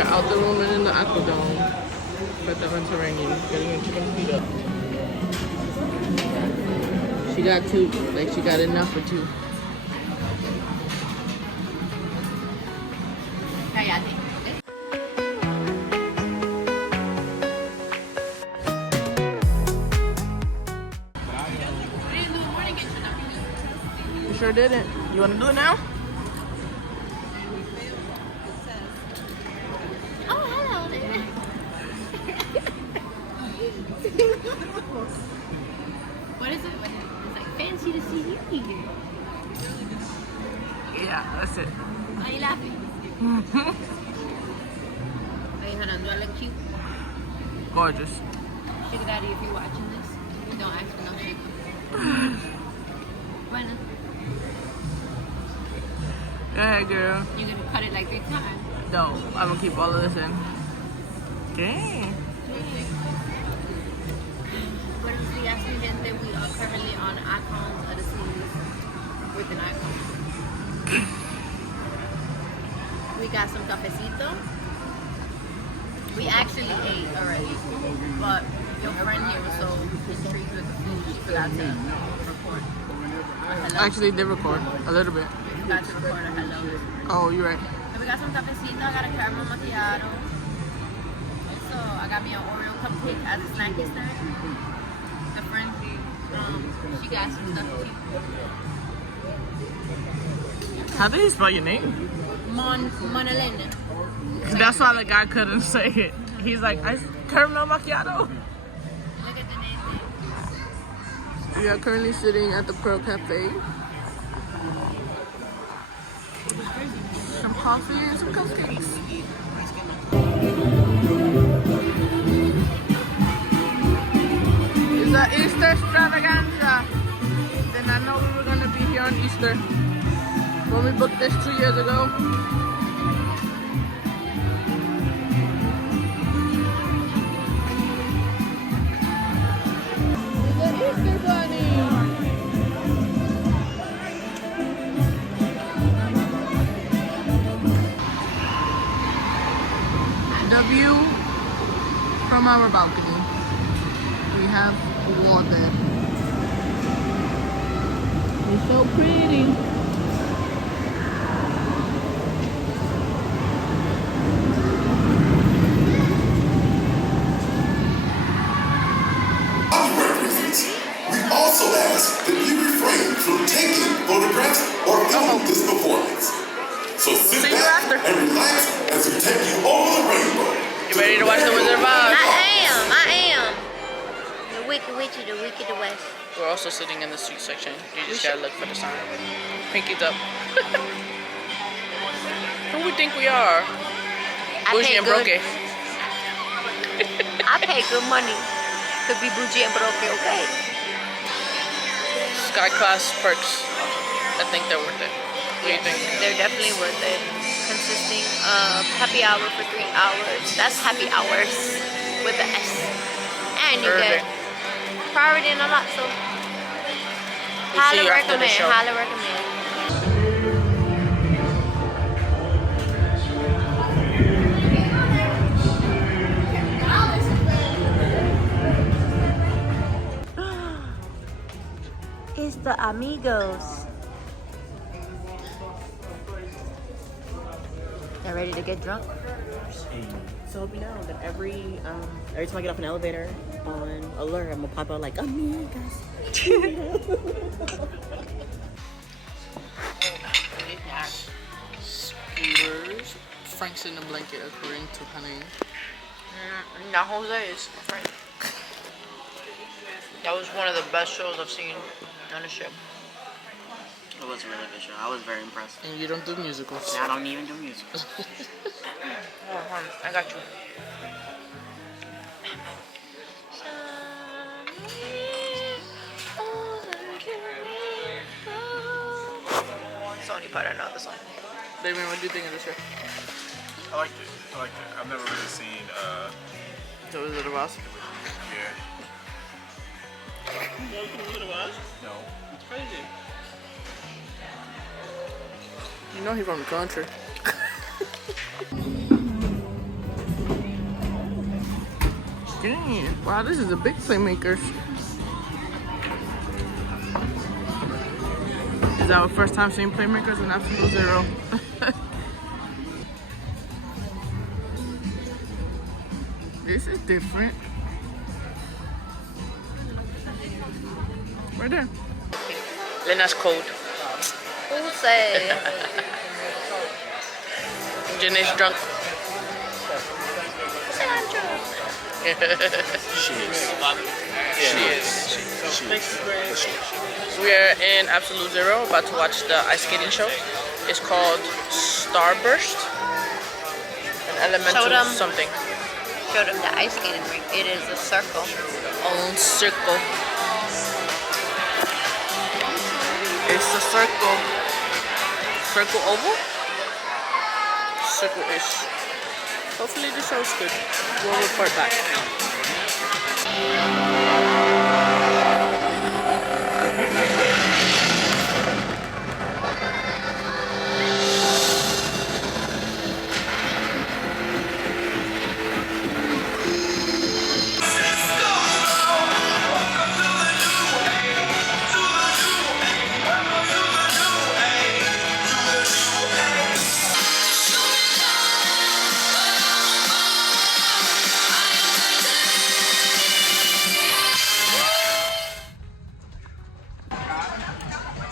We're out the room and in the aquadome. But the hunts are raining. Getting the chicken feet up. She got two. Like she got enough for two. Cállate. You sure didn't. You want to do it now? Oh, hello there. What is it? It's like fancy to see you here. Yeah, that's it. Why are you laughing? Wait, hold on. Do I look cute? Gorgeous. Sugar Daddy, if you're watching this, don't ask for no sugar. Bueno. Go ahead, girl. You're gonna cut it like 3 times. No, I'm gonna keep all of this in. Okay. Buenos días, mi gente. We are currently on Icons of the Seas with an icon. We got some cafecito. We actually ate already, but your friend here was so intrigued with the food, she forgot to record. I actually did record a little bit. We forgot to record a hello. Oh, you're right. So we got some cafecito. I got a caramel macchiato. So I got me an Oreo cupcake as a snacky snack. A friend, she got some stuff too. How did you spell your name? Monalena. That's why the guy couldn't say it. He's like, caramel macchiato. Look at the name. We are currently sitting at the Pearl Cafe. Some coffee and some cupcakes. It's an Easter extravaganza. Then I know we were gonna be here on Easter. When we booked this 2 years ago. The Easter Bunny! The view from our balcony. We have water. It's so pretty. Also ask that you refrain from taking photographs or filming this performance. So sit back and relax as we take you over the rainbow. You ready to watch the Wizard of Oz? I am. The Wicked Witch of the Wicked West. We're also sitting in the suite section. You just gotta look for the sign. Pinkies up. Who we think we are? Bougie and broke. I pay good money to be bougie and broke, okay? Sky class perks. I think they're worth it. What do you think? They're definitely worth it. Consisting of happy hour for 3 hours. That's happy hours with the S. And you get priority and a lot, so highly recommend, highly recommend. It's the amigos. They're ready to get drunk. So hope you know that every time I get off an elevator on alert, I'm gonna pop out like, amigos. Skewers. Frank's in the blanket according to Honey. Now Jose is Frank. That was one of the best shows I've seen on the ship. It was a really good show. I was very impressed. And you don't do musicals. I don't even do music. Oh, hon, I got you. Sony para another song. Damien, what do you think of the show? I liked it. I've never really seen, The Wizard of Oz? yeah. You know The Wizard of Oz? No. It's crazy. You know he's from the country. Dang. Wow, this is a big playmaker. This is our first time seeing playmakers in Absolute Zero. This is different. Right there. Lena's cold. Who say? Janae's drunk. Who said I'm drunk? She is. We are in Absolute Zero, about to watch the ice skating show. It's called Starburst. An elemental Show them. something. Showed him the ice skating rink. It is a circle. On circle. It's a circle. Circle oval? Circle-ish. Hopefully the show's good. We'll report back.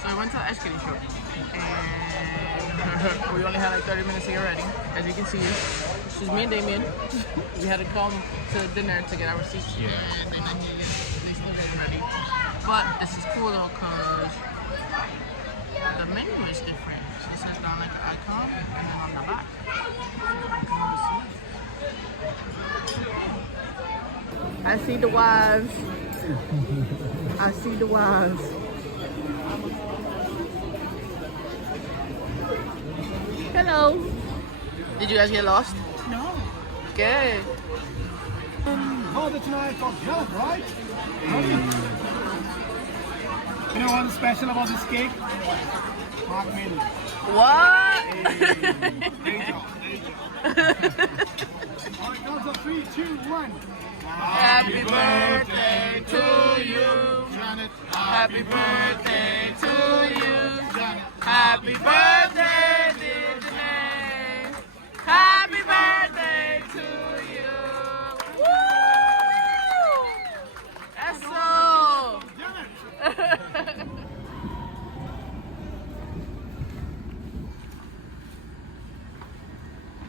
So I went to the ice skating show, and we only had like 30 minutes to get ready. As you can see, it's just me and Damien. We had to come to dinner to get our seats, and they're not here yet. They still getting ready. But this is cool though, cause the menu is different. So it says down like the icon, and then on the back. I see the wives. I see the wives. Hello. Did you guys get lost? No. Good. Oh, that's nice. Jump, right? You know what's special about this cake? Hot milk. What? There you go. All right, counts of 3, 2, 1. Happy birthday to you. Janet. Happy birthday to you. Happy birthday, dear Janae. Happy birthday to you. Woo! That's so.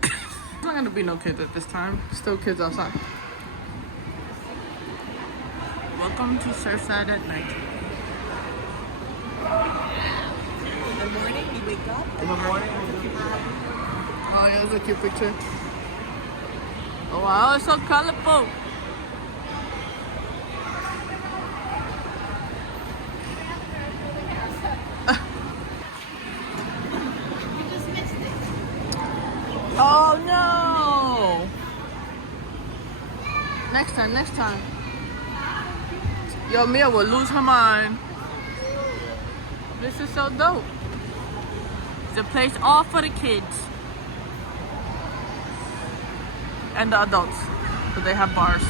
There's not gonna be no kids at this time. Still kids outside. Welcome to Surfside at night. In the morning, you wake up. In the morning? Oh yeah, that's a cute picture. Oh wow, it's so colorful. Oh no! Next time, next time. Yo, Mia will lose her mind. This is so dope. It's a place all for the kids. And the adults. So they have bars.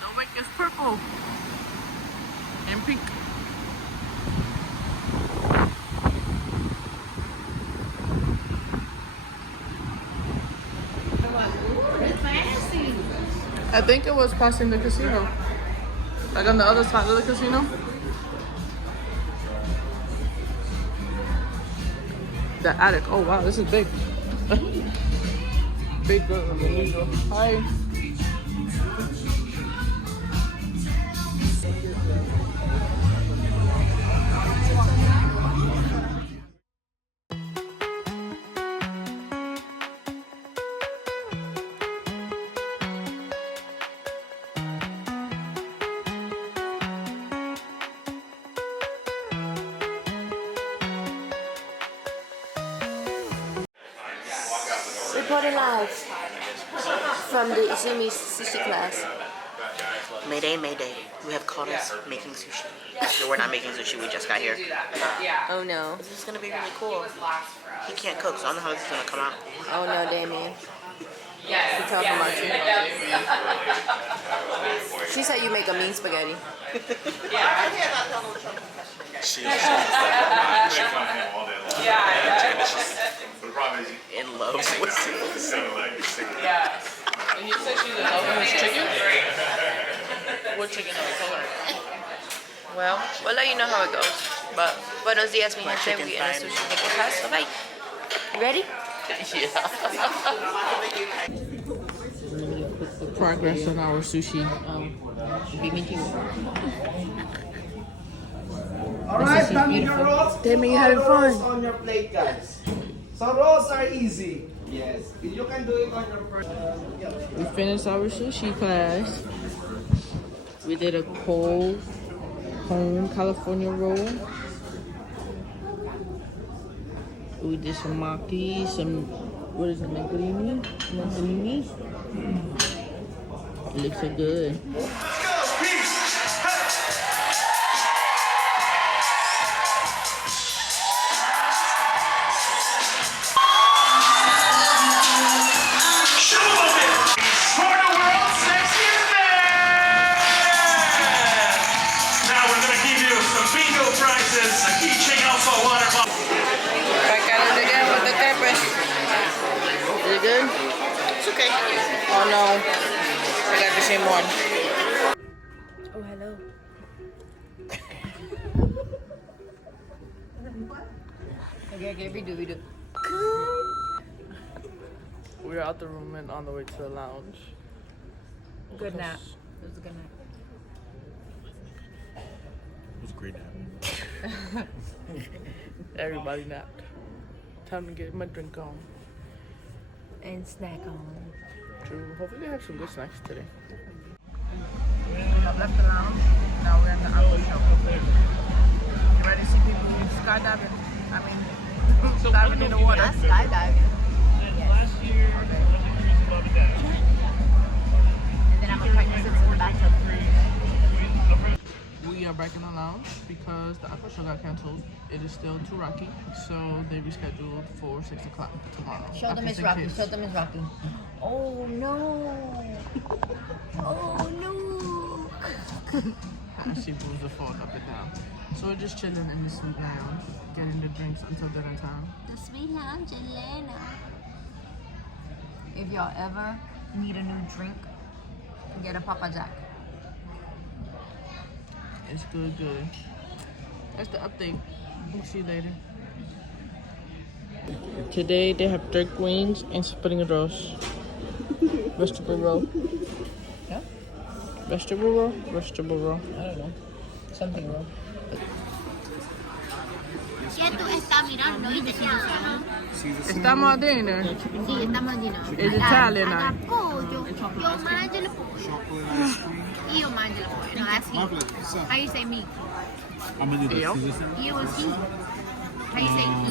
The wake is purple. And pink. I think it was passing the casino. Like on the other side of the casino. The attic. Oh wow, this is big. Bigger than usual. Hi. Reporting live from the Izumi sushi class. Mayday, mayday. We have caught us making sushi. So we're not making sushi, we just got here. Oh no. This is gonna be really cool. He can't cook, so I don't know how this is gonna come out. Oh no, Damien. We're talking about you. She said you make a mean spaghetti. She make fun of him all day long. But the problem is, In love with Yeah. And you said she's in love with his chicken? What chicken are we talking about? Well, we'll let you know how it goes. But buenos dias, mi gente. chicken We in a fine. sushi making class. Bye bye. You ready? The progress on our sushi. All right, family rolls. Damien, you having fun? Rolls on your plate, guys. So rolls are easy. Yes, you can do it on your first. We finished our sushi class. We did a cold cone California roll. We did some maki, what is it, linguine? It looks so good. Is it good? It's okay. Oh no, I got the same one. Oh, hello. Okay, we do. We're out the room and on the way to the lounge. Good nap. It was a good nap. It was a great nap. Everybody napped. Time to get my drink on. And snack on. True. Hopefully they have some good snacks today. We have left the lounge. Now we're at the aqua show. You ready to see people skydiving? I mean, diving in the water. Not skydiving. Last year, And then I'm gonna practice it in the bathtub. We are back in the lounge because the aqua show got canceled. It is still too rocky, so they rescheduled for 6 o'clock tomorrow. Show them After it's St. Rocky. Kitts. Show them it's Rocky. Oh no. Oh no. She moves the phone up and down. So we're just chilling in the sweet lounge, getting the drinks until dinner time. The sweet lounge Atlanta. If y'all ever need a new drink, get a Papa Jack. It's good. That's the update. We'll see you later. Today they have jerk wings and spring rolls. Vegetable roll. Yeah? Vegetable roll? Vegetable roll. I don't know. Something wrong. Estamos a dinner. Sì, stiamo di no. It's Italian now. Pollo. Io mangio il pollo. Io mangio il pollo. No, that's he. How you say me? I'm gonna do Yo. this. You is he. How you say he?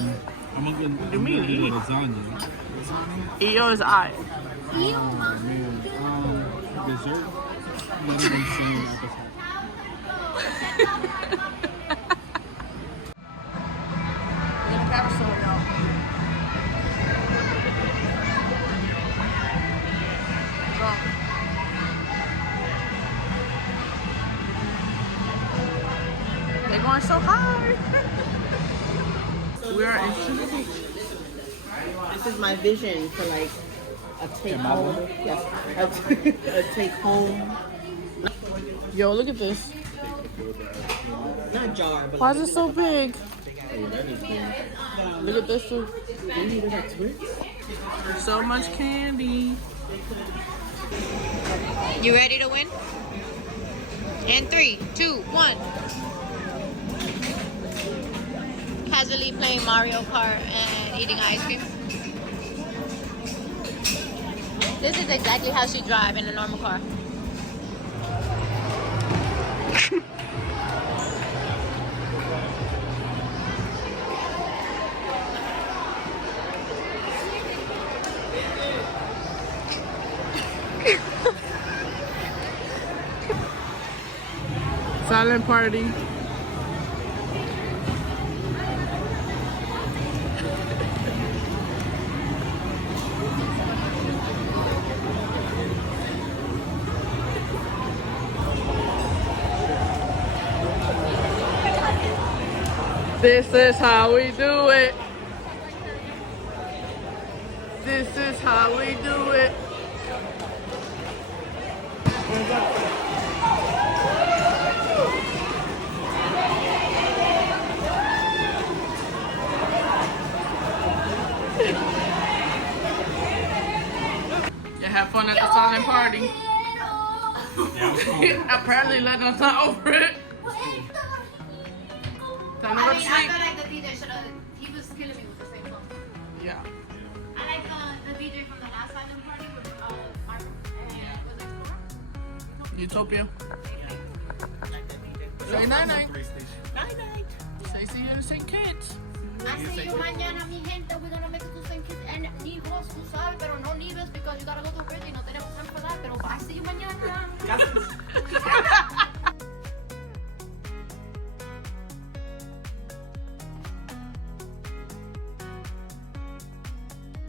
I'm gonna You mean do eat? lasagna. EO is I. You Oh mangio. man, dessert. Not even saying appetite. They're going so high. We are in Sugar Beach. This is my vision for like a take home. Yes, a take home. Yo, look at this. Not jar, but Why is it so big? Look at this too. So much candy. You ready to win? In 3, 2, 1. Casually playing Mario Kart and eating ice cream. This is exactly how she drive in a normal car. Silent party. This is how we do it. This is how we do it. You have fun at the silent party. Apparently, Lenno's not over it. Time to go to I sleep. feel like the DJ should have. He was killing me with the same song. Yeah. I like the DJ from the last silent party with Mark and was it Flora? Utopia. Say night night. Night night. Say see you in St. Kitts. I see you mañana, mi gente. We're gonna make it to St. Kitts and Nivos, tú sabes, pero no Nives because you gotta go to a birthday. No tenemos time for that, pero I see you mañana.